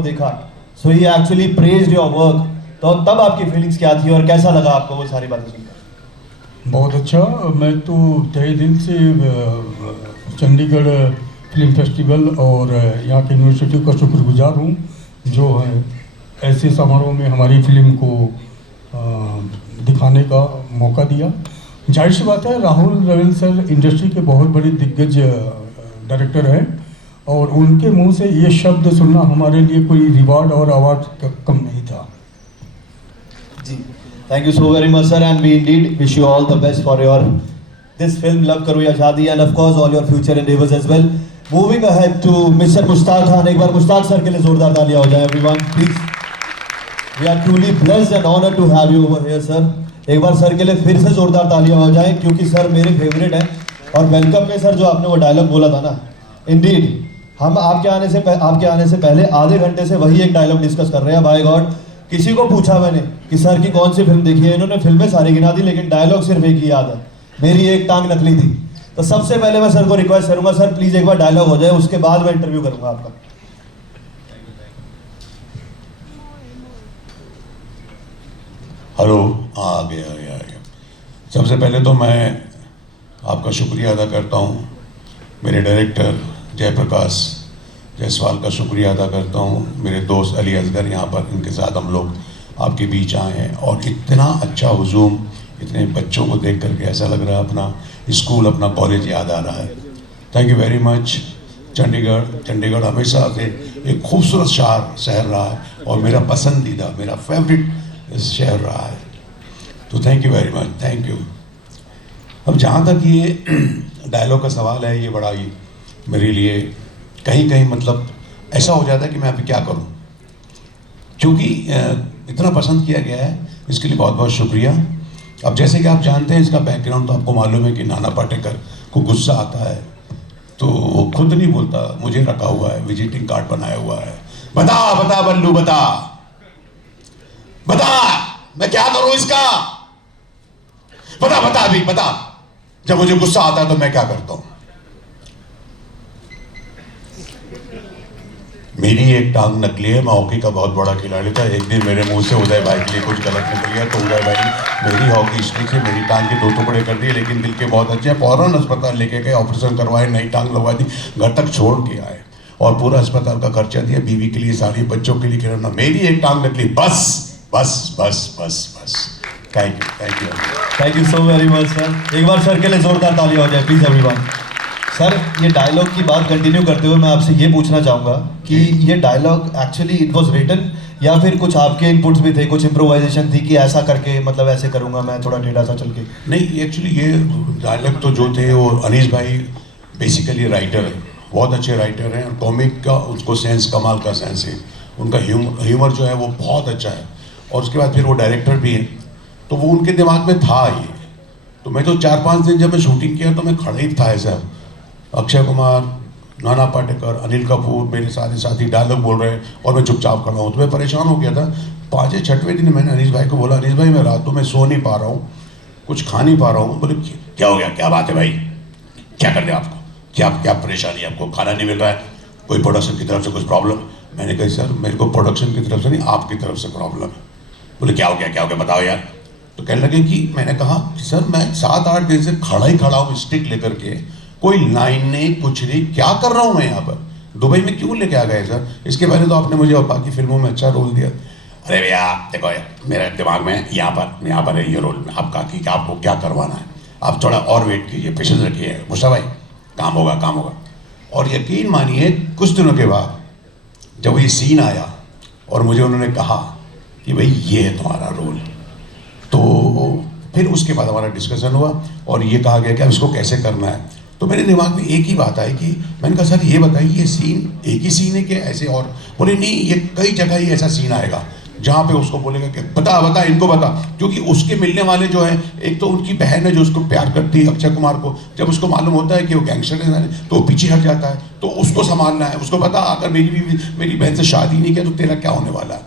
देखा, सो ही actually praised your work. तो तब आपकी फीलिंग्स क्या थी और कैसा लगा आपको वो सारी बातें सुनकर? बहुत अच्छा। मैं तो तहे दिल से चंडीगढ़ फिल्म फेस्टिवल और यहाँ के यूनिवर्सिटी का शुक्रगुजार हूँ जो है ऐसे समारोह में हमारी फिल्म को दिखाने का मौका दिया। जाहिर सी बात है, राहुल रविल सर इंडस्ट्री के बहुत बड़े दिग्गज डायरेक्टर हैं और उनके मुंह से ये शब्द सुनना हमारे लिए कोई रिवार्ड और अवार्ड कम नहीं था। जी, thank you so very much sir, and we indeed wish you all the best for your this film love करो या शादी, and of course all your future endeavours as well. Moving ahead to mister Mushtaq Khan, एक बार Mushtaq sir के लिए जोरदार तालियां हो जाए everyone please. We are truly blessed and honoured to have you over here sir. एक बार सर के लिए फिर से जोरदार तालियां हो जाए क्योंकि सर मेरे फेवरेट हैं। और वेलकम में सर जो आपने वो डायलॉग बोला था ना, इंडीड हम आपके आने से पहले आधे घंटे से वही एक डायलॉग डिस्कस कर रहे हैं। बाय गॉड, किसी को पूछा मैंने कि सर की कौन सी फिल्म देखी है, इन्होंने फिल्में सारी गिना दी लेकिन डायलॉग सिर्फ एक ही याद है, मेरी एक टांग नकली थी। तो सबसे पहले मैं सर को रिक्वेस्ट करूंगा, सर प्लीज एक बार डायलॉग हो जाए, उसके बाद मैं इंटरव्यू करूंगा आपका। हेलो, आ गया। सबसे पहले तो मैं आपका शुक्रिया अदा करता हूँ, मेरे डायरेक्टर जयप्रकाश जायसवाल का शुक्रिया अदा करता हूँ, मेरे दोस्त अली असगर यहाँ पर, इनके साथ हम लोग आपके बीच आए हैं और इतना अच्छा हुजूम, इतने बच्चों को देख करके ऐसा लग रहा है अपना स्कूल, अपना कॉलेज याद आ रहा है। Thank you very much. Chandigarh हमेशा से एक खूबसूरत शहर रहा है और मेरा पसंदीदा, मेरा फेवरेट शहर रहा है, तो thank you very much, thank you. अब जहाँ तक ये डायलॉग का सवाल है, ये बड़ा ही मेरे लिए कहीं मतलब ऐसा हो जाता है कि मैं अभी क्या करूं, क्योंकि इतना पसंद किया गया है, इसके लिए बहुत बहुत शुक्रिया। अब जैसे कि आप जानते हैं इसका बैकग्राउंड, तो आपको मालूम है कि नाना पाटेकर को गुस्सा आता है तो वो खुद नहीं बोलता, मुझे रखा हुआ है, विजिटिंग कार्ड बनाया हुआ है, बता बल्लू बता मैं क्या करूं इसका, बता अभी बता। जब मुझे गुस्सा आता है तो मैं क्या करता हूं। मेरी एक टांग नकली है, मैं हॉकी का बहुत बड़ा खिलाड़ी था। एक दिन मेरे मुंह से उदय भाई के लिए कुछ गलत निकल गया तो उदय भाई मेरी हॉकी स्टिक से मेरी टांग के 2 टुकड़े कर दिए, लेकिन दिल के बहुत अच्छे हैं, फौरन अस्पताल लेके गए, ऑपरेशन करवाए, नई टांग लगवा दी, घर तक छोड़ के आए और पूरा अस्पताल का खर्चा दिया, बीवी के लिए साड़ी, बच्चों के लिए खिलौना, मेरी एक टांग नकली। बस। Thank you so very much sir. एक बार सर के लिए जोरदार तालियां हो जाए प्लीज एवरीवन। सर, ये डायलॉग की बात कंटिन्यू करते हुए मैं आपसे ये पूछना चाहूँगा कि ये dialogue actually it was written या फिर कुछ आपके इनपुट्स भी थे, कुछ इम्प्रोवाइजेशन थी कि ऐसा करके मतलब ऐसे करूँगा मैं, थोड़ा टेढ़ा सा चल के? नहीं, एक्चुअली ये डायलॉग तो जो थे वो अनीस भाई बेसिकली राइटर है, बहुत अच्छे राइटर हैं, कॉमिक का उसको सेंस, कमाल का सेंस है, उनका ह्यूमर जो है वो बहुत अच्छा है, और उसके बाद फिर वो डायरेक्टर भी है, तो वो उनके दिमाग में था ये। तो मैं तो 4-5 दिन जब मैं शूटिंग किया तो मैं खड़ा ही था ऐसा, अक्षय कुमार, नाना पाटेकर, अनिल कपूर मेरे साथी डायलॉग बोल रहे हैं और मैं चुपचाप खड़ा हूँ, तो मैं परेशान हो गया था। 5वें-6वें दिन मैंने अनीस भाई को बोला, अनीस भाई मैं रातों में सो नहीं पा रहा हूँ, कुछ खा नहीं पा रहा हूँ। बोले क्या हो गया, क्या बात है भाई, क्या कर रहे आपको, क्या परेशानी है, आपको खाना नहीं मिल रहा है, कोई प्रोडक्शन की तरफ से कुछ प्रॉब्लम? मैंने कहा सर मेरे को प्रोडक्शन की तरफ से नहीं, आपकी तरफ से प्रॉब्लम है। बोले क्या हो गया बताओ यार। तो कहने लगे कि मैंने कहा सर मैं 7-8 दिन से खड़ा हूँ स्टिक लेकर के, कोई लाइन नहीं, कुछ नहीं, क्या कर रहा हूँ मैं यहाँ पर, दुबई में क्यों लेके आ गए सर? इसके पहले तो आपने मुझे बाकी फिल्मों में अच्छा रोल दिया। अरे भैया देखो मेरे दिमाग में यहाँ पर है ये रोल में आपका, कि आपको क्या करवाना है, आप थोड़ा और वेट कीजिए, पेशेंस रखिए मुश्ता भाई, काम होगा। और यकीन मानिए कुछ दिनों के बाद जब ये सीन आया और मुझे उन्होंने कहा कि भाई ये है तुम्हारा रोल, तो फिर उसके बाद हमारा डिस्कशन हुआ और ये कहा गया कि अब इसको कैसे करना है। तो मेरे दिमाग में एक ही बात आई कि मैंने कहा सर ये बताइए, ये सीन एक ही सीन है कि ऐसे? और बोले नहीं, ये कई जगह ही ऐसा सीन आएगा जहाँ पे उसको बोलेगा कि बता इनको बता, क्योंकि उसके मिलने वाले जो है, एक तो उनकी बहन है जो उसको प्यार करती है अक्षय कुमार को, जब उसको मालूम होता है कि वो गैंगस्टर है तो वो पीछे हट जाता है, तो उसको संभालना है, उसको पता अगर मेरी बहन से शादी नहीं किया तो तेरा क्या होने वाला है।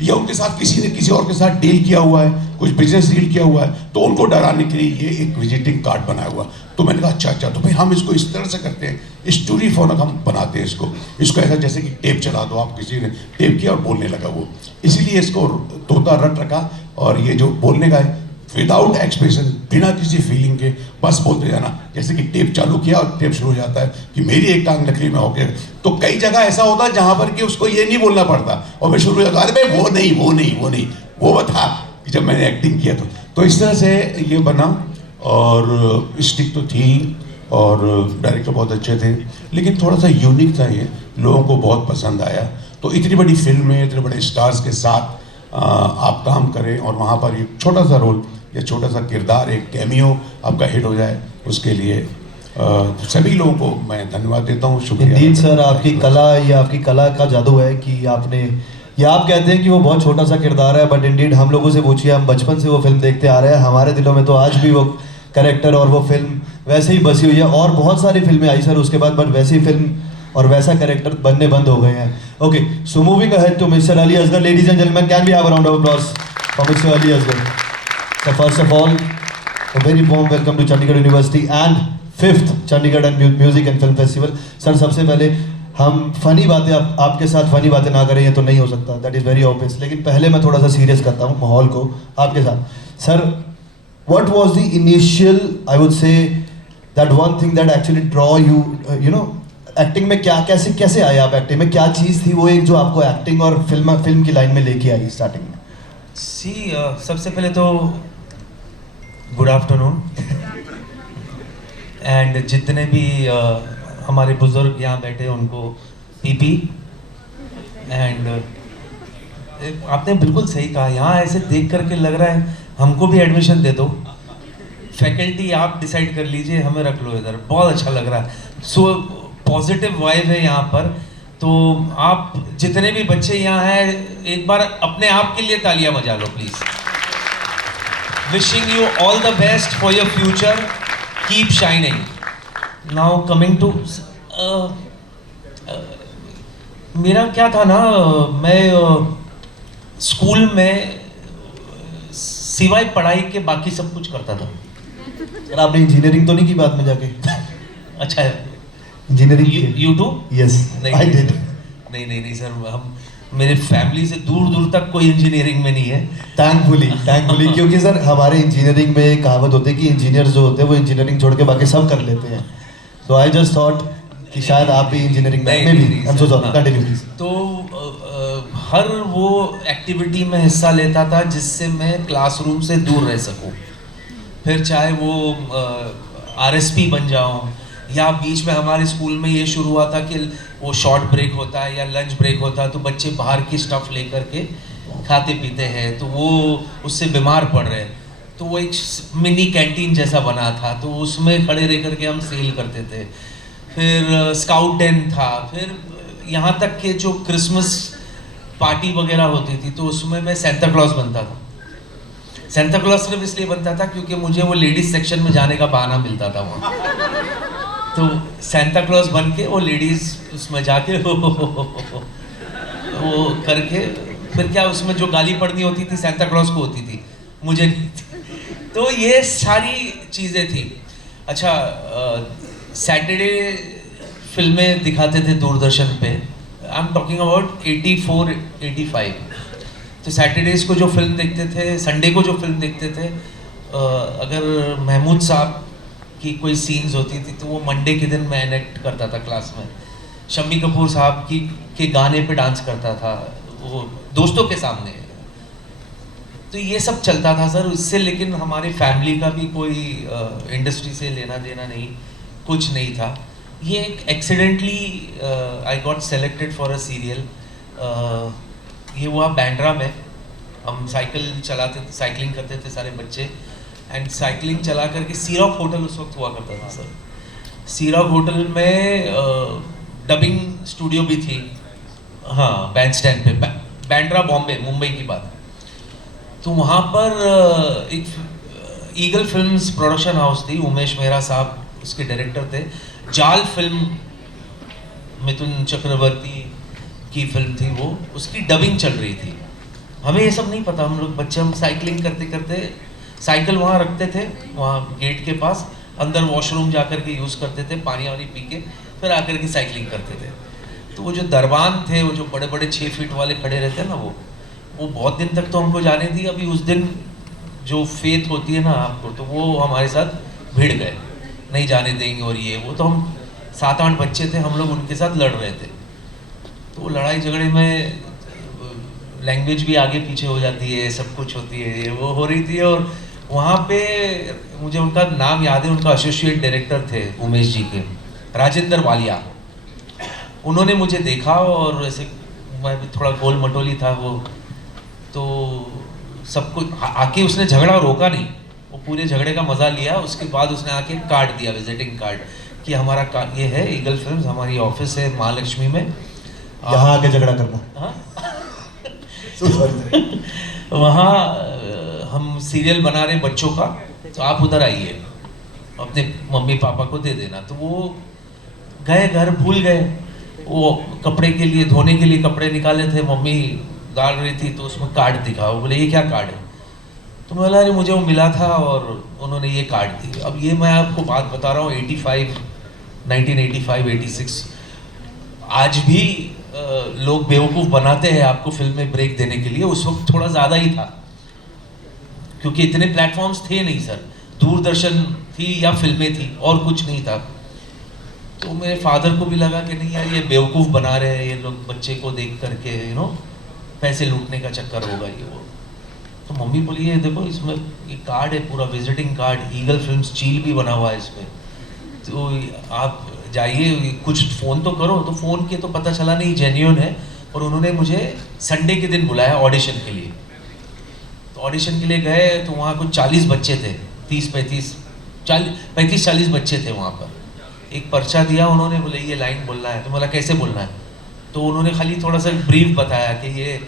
या उनके साथ किसी ने किसी और के साथ डील किया हुआ है, कुछ बिजनेस डील किया हुआ है, तो उनको डराने के लिए ये एक विजिटिंग कार्ड बनाया हुआ। तो मैंने कहा अच्छा, तो भाई हम इसको इस तरह से करते हैं, स्टोरी फोनक हम बनाते हैं इसको ऐसा जैसे कि टेप चला दो, आप किसी ने टेप किया और बोलने लगा वो, इसीलिए इसको तोता रट रखा। और ये जो बोलने का है विदाउट एक्सप्रेशन, बिना किसी फीलिंग के बस बोलते जाना, जैसे कि टेप चालू किया और टेप शुरू हो जाता है कि मेरी एक टांग नकली में हो गया। तो कई जगह ऐसा होता है जहां पर कि उसको ये नहीं बोलना पड़ता और मैं शुरू हो जाता, अरे भाई वो बता कि जब मैंने एक्टिंग किया तो इस तरह से ये बना। और स्टिक तो थी और डायरेक्टर बहुत अच्छे थे, लेकिन थोड़ा सा यूनिक था, ये लोगों को बहुत पसंद आया। तो इतनी बड़ी फिल्म में इतने बड़े स्टार्स के साथ आप काम करें और वहाँ पर एक छोटा सा रोल या छोटा सा किरदार, एक कैमियो आपका हिट हो जाए, उसके लिए सभी लोगों को मैं धन्यवाद देता हूँ, शुक्रिया। इंडीड सर, आपकी कला, ये आपकी कला का जादू है कि आपने, या आप कहते हैं कि वो बहुत छोटा सा किरदार है, बट इंडीड हम लोगों से पूछिए, हम बचपन से वो फिल्म देखते आ रहे हैं, हमारे दिलों में तो आज भी वो कैरेक्टर और वो फिल्म वैसे ही बसी हुई है। और बहुत सारी फिल्में आई सर उसके बाद, बट वैसी फिल्म और वैसा कैरेक्टर बनने बंद हो गए हैं। Okay, so moving ahead to mister Ali Asgar, ladies and gentleman, can we have a round of applause for mister Ali Asgar. So first of all, a very warm welcome to Chandigarh University and 5th Chandigarh and Music and Film Festival. Sir सबसे पहले हम funny बातें आपके साथ funny बातें ना करें ये तो नहीं हो सकता, दैट इज़ वेरी ऑब्वियस। लेकिन पहले मैं थोड़ा सा सीरियस करता हूँ माहौल को आपके साथ। Sir, what was the initial, I would say, that one thing that actually draw you, you know, acting में क्या कैसे आए आप एक्टिंग में, क्या चीज़ थी वो एक जो आपको एक्टिंग और फिल्म की लाइन में लेके आई स्टार्टिंग में? सबसे पहले तो गुड आफ्टरनून एंड जितने भी हमारे बुजुर्ग यहाँ बैठे उनको पीपी। एंड आपने बिल्कुल सही कहा, यहाँ ऐसे देख करके लग रहा है हमको भी एडमिशन दे दो, फैकल्टी आप डिसाइड कर लीजिए, हमें रख लो इधर, बहुत अच्छा लग रहा है। सो पॉजिटिव वाइब है यहाँ पर। तो आप जितने भी बच्चे यहाँ हैं, एक बार अपने आप के लिए तालियां बजा लो please. Wishing you all the best for your future, keep shining. Now coming to मेरा क्या था ना, मैं स्कूल में सिवाय पढ़ाई के बाकी सब कुछ करता था। सर आपने इंजीनियरिंग तो नहीं की बाद में जाके? अच्छा है, engineering you do? Yes I did. नहीं सर, हम मेरे फैमिली से दूर तक कोई इंजीनियरिंग में नहीं है, थैंकफुली क्योंकि सर हमारे इंजीनियरिंग में एक कहावत होती है कि इंजीनियर जो होते हैं वो इंजीनियरिंग छोड़ के बाकी सब कर लेते हैं। सो आई जस्ट थॉट कि शायद आप भी इंजीनियरिंग में भी। I am so sorry, continue please. तो हर वो एक्टिविटी में हिस्सा लेता था जिससे मैं क्लासरूम से दूर रह सकूं, फिर चाहे वो आरएसपी बन जाऊं, या बीच में हमारे स्कूल में ये शुरू हुआ था कि वो शॉर्ट ब्रेक होता है या लंच ब्रेक होता है तो बच्चे बाहर की स्टफ़ लेकर के खाते पीते हैं, तो वो उससे बीमार पड़ रहे हैं, तो वो एक मिनी कैंटीन जैसा बना था, तो उसमें खड़े रह करके हम सेल करते थे। फिर स्काउट डेन था, फिर यहाँ तक कि जो क्रिसमस पार्टी वगैरह होती थी तो उसमें मैं सेंटा क्लॉज बनता था। सेंटा क्लॉज सिर्फ इसलिए बनता था क्योंकि मुझे वो लेडीज सेक्शन में जाने का बहाना मिलता था वहाँ, तो सेंटा क्लॉज बन के वो लेडीज उसमें जाके वो करके, फिर क्या उसमें जो गाली पड़नी होती थी सेंटा क्लॉज को होती थी, मुझे नहीं थी। तो ये सारी चीज़ें थी। अच्छा, सैटरडे फिल्में दिखाते थे दूरदर्शन पे, आई एम टॉकिंग अबाउट 84-85। तो सैटरडेज को जो फिल्म देखते थे, संडे को जो फिल्म देखते थे, अगर महमूद साहब की कोई सीन्स होती थी तो वो मंडे के दिन मैं एनेक्ट करता था क्लास में। शम्मी कपूर साहब के गाने पे डांस करता था वो दोस्तों के सामने। तो ये सब चलता था सर इससे, लेकिन हमारी फैमिली का भी कोई इंडस्ट्री से लेना देना नहीं, कुछ नहीं था। ये एक accidentally I got selected for a serial. ये हुआ बैंड्रा में, हम साइकिल चलाते थे, साइकिलिंग करते थे सारे बच्चे, एंड साइकिलिंग चला करके सीरॉक होटल उस वक्त हुआ करता था सर। सीरॉक होटल में डबिंग स्टूडियो भी थी, हाँ, बैंड स्टैंड पे, बैंड्रा बॉम्बे, मुंबई की बात। तो वहाँ पर एक ईगल फिल्म्स प्रोडक्शन हाउस थी, उमेश मेहरा साहब उसके डायरेक्टर थे। जाल फिल्म मिथुन चक्रवर्ती की फिल्म थी वो, उसकी डबिंग चल रही थी। हमें ये सब नहीं पता, हम लोग बच्चे, हम साइकिलिंग करते करते साइकिल वहाँ रखते थे, वहाँ गेट के पास, अंदर वॉशरूम जा कर के यूज़ करते थे, पानी वानी पी के फिर आकर के साइकिलिंग करते थे। तो वो जो दरबान थे, वो जो बड़े बड़े 6 फीट वाले खड़े रहते हैं ना, वो बहुत दिन तक तो हमको जाने दी। अभी उस दिन जो फेथ होती है ना आपको, तो वो हमारे साथ भिड़ गए, नहीं जाने देंगे और ये वो। तो हम 7-8 बच्चे थे, हम लोग उनके साथ लड़ रहे थे। तो वो लड़ाई झगड़े में लैंग्वेज भी आगे पीछे हो जाती है, सब कुछ होती है, ये वो हो रही थी। और वहाँ पे मुझे उनका नाम याद है, उनका एसोसिएट डायरेक्टर थे उमेश जी के, राजेंद्र वालिया। उन्होंने मुझे देखा और ऐसे, मैं भी थोड़ा गोल मटोली था वो, तो सब कुछ आके उसने झगड़ा रोका नहीं, वो पूरे झगड़े का मज़ा लिया। उसके बाद उसने आके कार्ड दिया, विजिटिंग कार्ड, कि हमारा ये है ईगल फिल्म्स, हमारी ऑफिस है महालक्ष्मी में, यहाँ आके झगड़ा करना। हाँ So sorry. वहाँ हम सीरियल बना रहे बच्चों का, तो आप उधर आइए, अपने मम्मी पापा को दे देना। तो वो गए घर, भूल गए। वो कपड़े के लिए, धोने के लिए कपड़े निकाले थे, मम्मी डाल रही थी, तो उसमें कार्ड दिखा। वो बोले ये क्या कार्ड है? तो मैं बोला अरे मुझे वो मिला था और उन्होंने ये कार्ड दी। अब ये मैं आपको बात बता रहा हूँ 1985, 86। आज भी लोग बेवकूफ़ बनाते हैं आपको फिल्म में ब्रेक देने के लिए। उस वक्त थोड़ा ज़्यादा ही था, क्योंकि इतने प्लेटफॉर्म्स थे नहीं सर, दूरदर्शन थी या फिल्में थी और कुछ नहीं था। तो मेरे फादर को भी लगा कि नहीं यार, ये बेवकूफ़ बना रहे हैं ये लोग बच्चे को देख करके, पैसे लूटने का चक्कर होगा ये वो। तो मम्मी बोली ये देखो, इसमें ये कार्ड है पूरा, विजिटिंग कार्ड, ईगल फिल्म्स चील भी बना हुआ है इसमें, तो आप जाइए, कुछ फ़ोन तो करो। तो फ़ोन के तो पता चला नहीं जेन्युइन है, और उन्होंने मुझे संडे के दिन बुलाया ऑडिशन के लिए। तो ऑडिशन के लिए गए, तो वहाँ कुछ 40 बच्चे थे, 35-40 बच्चे थे वहाँ पर। एक पर्चा दिया उन्होंने, बोले ये लाइन बोलना है। तो बोला कैसे बोलना है? तो उन्होंने खाली थोड़ा सा ब्रीफ बताया कि ये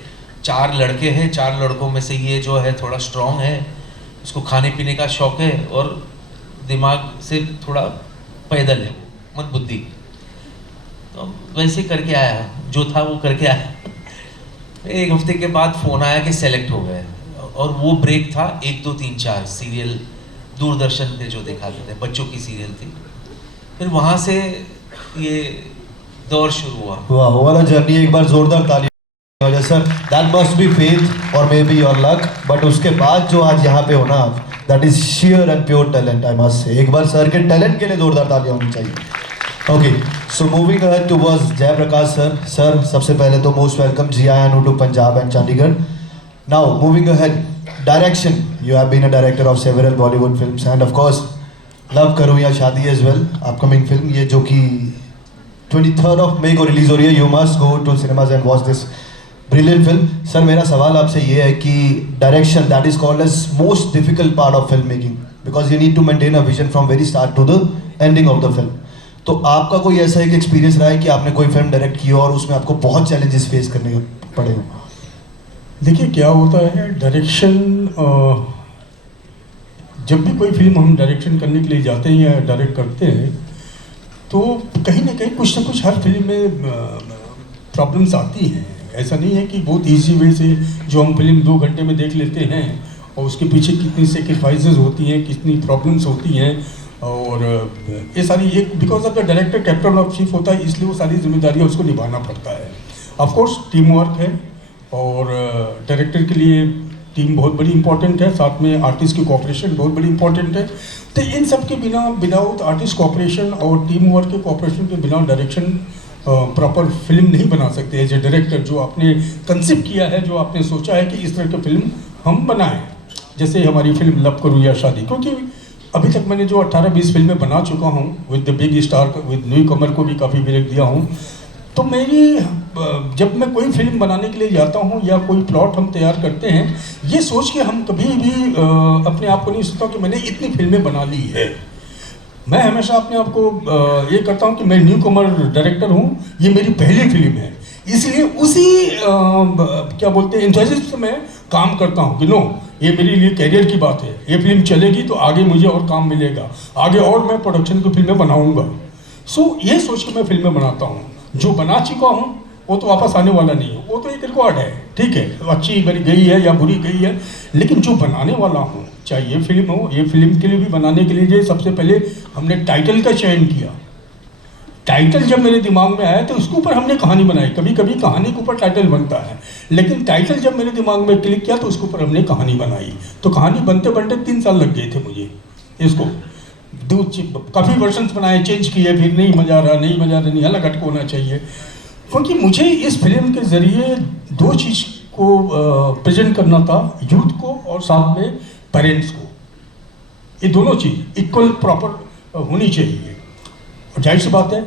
4 लड़के हैं, 4 लड़कों में से ये जो है थोड़ा स्ट्रॉन्ग है, उसको खाने पीने का शौक़ है और दिमाग से थोड़ा पैदल है, मत बुद्धि। तो वैसे करके आया, जो था वो करके आया। 1 हफ्ते के बाद फ़ोन आया कि सेलेक्ट हो गए, और वो ब्रेक था 1, 2, 3, 4 सीरियल दूरदर्शन पे जो दिखाते थे, बच्चों की सीरियल थी। फिर वहाँ से ये दौर शुरू हुआ। वाह, वाला जर्नी, एक बार जोरदार ताली हो sir. That must be faith और may be your luck, but उसके बाद जो आज यहाँ पे हो ना आप, that is sheer and pure talent, I must say. एक बार सर के टैलेंट के लिए जोरदार तालियां होनी चाहिए। Okay, so moving ahead towards Jayprakash sir. Sir, सबसे पहले तो मोस्ट वेलकम, जी आई एन to Punjab and Chandigarh. Now moving ahead, direction, you have been a director of several Bollywood films and of course love करूँ या शादी एज वेल, अपकमिंग फिल्म, ये जो कि 23rd of May को रिलीज हो रही है। You must go to cinemas and watch this brilliant film. Sir, मेरा सवाल आपसे ये है कि direction, that is called as most difficult part of film making, because you need to maintain a vision from very start to the ending of the film. तो आपका कोई ऐसा एक एक्सपीरियंस रहा है कि आपने कोई फिल्म डायरेक्ट की हो और उसमें आपको बहुत चैलेंजेस फेस करने पड़े हो? देखिए क्या होता है, डायरेक्शन, जब भी कोई फिल्म हम डायरेक्शन करने के लिए जाते हैं या डायरेक्ट करते हैं, तो कहीं ना कहीं कुछ ना कुछ हर फिल्म में प्रॉब्लम्स आती हैं। ऐसा नहीं है कि बहुत इजी वे से जो हम फिल्म 2 घंटे में देख लेते हैं, और उसके पीछे कितनी सेक्रीफाइसेस होती हैं, कितनी प्रॉब्लम्स होती हैं, और ये सारी, एक because of the director captain of chief होता है, इसलिए वो सारी जिम्मेदारियाँ उसको निभाना पड़ता है। ऑफ कोर्स टीम वर्क है, और डायरेक्टर के लिए टीम बहुत बड़ी इंपॉर्टेंट है, साथ में आर्टिस्ट की कोऑपरेशन बहुत बड़ी इंपॉर्टेंट है। तो इन सब के बिना, विदाउट आर्टिस्ट कोऑपरेशन और टीम वर्क के कोऑपरेशन के बिना डायरेक्शन प्रॉपर फिल्म नहीं बना सकते। एज ए डायरेक्टर जो आपने कंसेप्ट किया है, जो आपने सोचा है कि इस तरह की फिल्म हम बनाएं, जैसे हमारी फिल्म लव करूँ या शादी, क्योंकि अभी तक मैंने जो 18-20 फिल्में बना चुका हूँ with the big star, with newcomer को भी काफ़ी ब्रेक दिया हूँ। तो मेरी, जब मैं कोई फिल्म बनाने के लिए जाता हूँ या कोई प्लॉट हम तैयार करते हैं, ये सोच के हम कभी भी अपने आप को नहीं सोचता कि मैंने इतनी फिल्में बना ली है। मैं हमेशा अपने आप को ये करता हूँ कि मैं न्यू कमर डायरेक्टर हूँ, ये मेरी पहली फिल्म है, इसलिए उसी क्या बोलते हैं इंथुसियाज्म से मैं काम करता हूँ कि नो, ये मेरे लिए कैरियर की बात है, ये फिल्म चलेगी तो आगे मुझे और काम मिलेगा, आगे और मैं प्रोडक्शन की फिल्में बनाऊँगा। सो ये सोच के मैं फिल्में बनाता हूँ। जो बना चुका हूँ वो तो वापस आने वाला नहीं है, वो तो एक रिकॉर्ड है, ठीक है, अच्छी बनी गई है या बुरी गई है, लेकिन जो बनाने वाला हूँ, चाहे ये फिल्म हो, ये फिल्म के लिए भी बनाने के लिए सबसे पहले हमने टाइटल का चयन किया। टाइटल जब मेरे दिमाग में आया तो उसके ऊपर हमने कहानी बनाई। कभी कभी कहानी के ऊपर टाइटल बनता है, लेकिन टाइटल जब मेरे दिमाग में क्लिक किया तो उसके ऊपर हमने कहानी बनाई। तो कहानी बनते बनते 3 साल लग गए थे मुझे इसको। काफ़ी वर्जन्स बनाए, चेंज किए, फिर नहीं मजा आ रहा, नहीं अलग हटक होना चाहिए। क्योंकि मुझे इस फिल्म के ज़रिए 2 चीज़ को प्रेजेंट करना था, यूथ को और साथ में पेरेंट्स को। ये दोनों चीज़ इक्वल प्रॉपर होनी चाहिए। जाहिर सी बात है,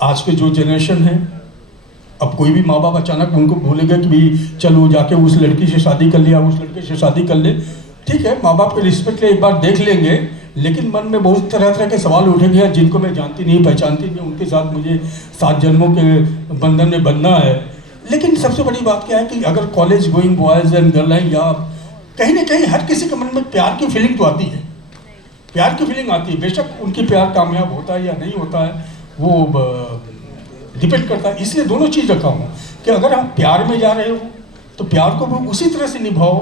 आज के जो जनरेशन है, अब कोई भी माँ बाप अचानक उनको बोलेगा कि भाई चलो जाके उस लड़की से शादी कर लिया, उस लड़के से शादी कर ले, ठीक है, माँ बाप के रिस्पेक्ट ले एक बार देख लेंगे, लेकिन मन में बहुत तरह तरह के सवाल उठेंगे, जिनको मैं जानती नहीं पहचानती नहीं, उनके साथ मुझे 7 जन्मों के बंधन में बंधना है। लेकिन सबसे बड़ी बात क्या है कि अगर college going boys and girl हैं, या कहीं ना कहीं हर किसी के मन में प्यार की फीलिंग तो आती है, प्यार की फीलिंग आती है। बेशक उनकी प्यार कामयाब होता है या नहीं होता है, वो डिपेंड करता है। इसलिए दोनों चीज़ रखा हूँ कि अगर आप प्यार में जा रहे हो तो प्यार को भी उसी तरह से निभाओ,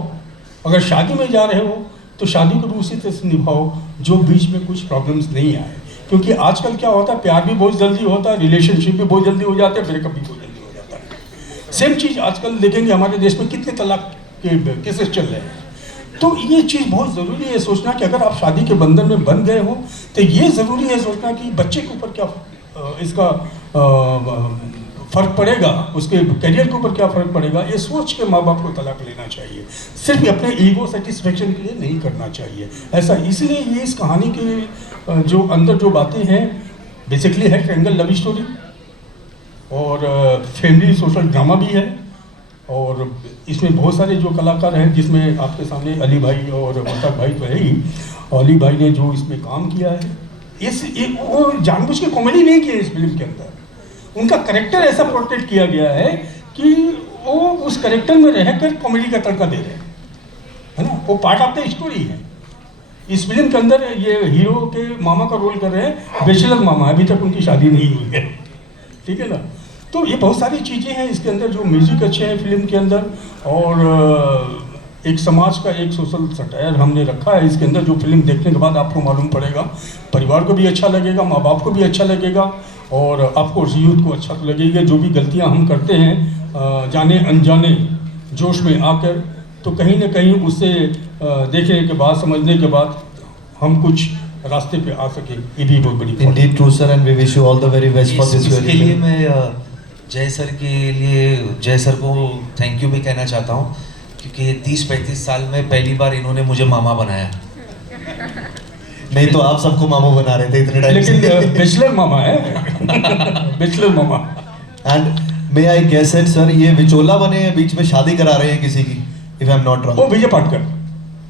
अगर शादी में जा रहे हो तो शादी को भी उसी तरह से निभाओ, जो बीच में कुछ प्रॉब्लम्स नहीं आए। क्योंकि आजकल क्या होता है, प्यार भी बहुत जल्दी होता है, रिलेशनशिप भी बहुत जल्दी हो जाते हैं, ब्रेकअप भी बहुत जल्दी हो जाता है। सेम चीज़ आजकल देखेंगे हमारे देश में कितने तलाक के केसेस चल रहे हैं। तो ये चीज़ बहुत ज़रूरी है सोचना कि अगर आप शादी के बंधन में बंध गए हो तो ये ज़रूरी है सोचना कि बच्चे के ऊपर क्या इसका फ़र्क पड़ेगा, उसके करियर के ऊपर क्या फ़र्क पड़ेगा। ये सोच के माँ बाप को तलाक लेना चाहिए, सिर्फ अपने ईगो सेटिस्फेक्शन के लिए नहीं करना चाहिए ऐसा। इसलिए ये इस कहानी के जो अंदर जो बातें हैं बेसिकली है ट्रायंगल लव स्टोरी और फैमिली सोशल ड्रामा भी है। और इसमें बहुत सारे जो कलाकार हैं, जिसमें आपके सामने अली भाई और मुश्ताक भाई तो है ही। अली भाई ने जो इसमें काम किया है, वो जानबूझ के कॉमेडी नहीं की है इस फिल्म के अंदर, उनका करेक्टर ऐसा पोर्ट्रेट किया गया है कि वो उस करेक्टर में रहकर कॉमेडी का तड़का दे रहे हैं, है ना, वो पार्ट ऑफ द स्टोरी है। इस फिल्म के अंदर ये हीरो के मामा का रोल कर रहे हैं, बैचलर मामा, अभी तक उनकी शादी नहीं हुई है, ठीक है ना। तो ये बहुत सारी चीज़ें हैं इसके अंदर, जो म्यूज़िक अच्छे हैं फिल्म के अंदर, और एक समाज का एक सोशल सटायर हमने रखा है इसके अंदर, जो फिल्म देखने के बाद आपको मालूम पड़ेगा, परिवार को भी अच्छा लगेगा, माँ बाप को भी अच्छा लगेगा, और आपको यूथ को अच्छा लगेगा। जो भी गलतियाँ हम करते हैं जाने अनजाने जोश में आकर, तो कहीं ना कहीं उससे देखने के बाद, समझने के बाद हम कुछ रास्ते पे आ सके, ये भी बहुत बड़ी Indeed true sir, and we wish you all the very best for this इसके very लिए film. मैं जय सर के लिए, जय सर को थैंक यू भी कहना चाहता हूँ, क्योंकि 30-35 साल में पहली बार इन्होंने मुझे मामा बनाया। नहीं तो आप सबको मामू बना रहे थे इतने टाइम लेकिन से। बैचलर मामा है, bachelor mama. And may I guess it sir, ये विचोला बने हैं, बीच में शादी करा रहे हैं किसी की, if I'm not wrong. वो विजय पाटकर।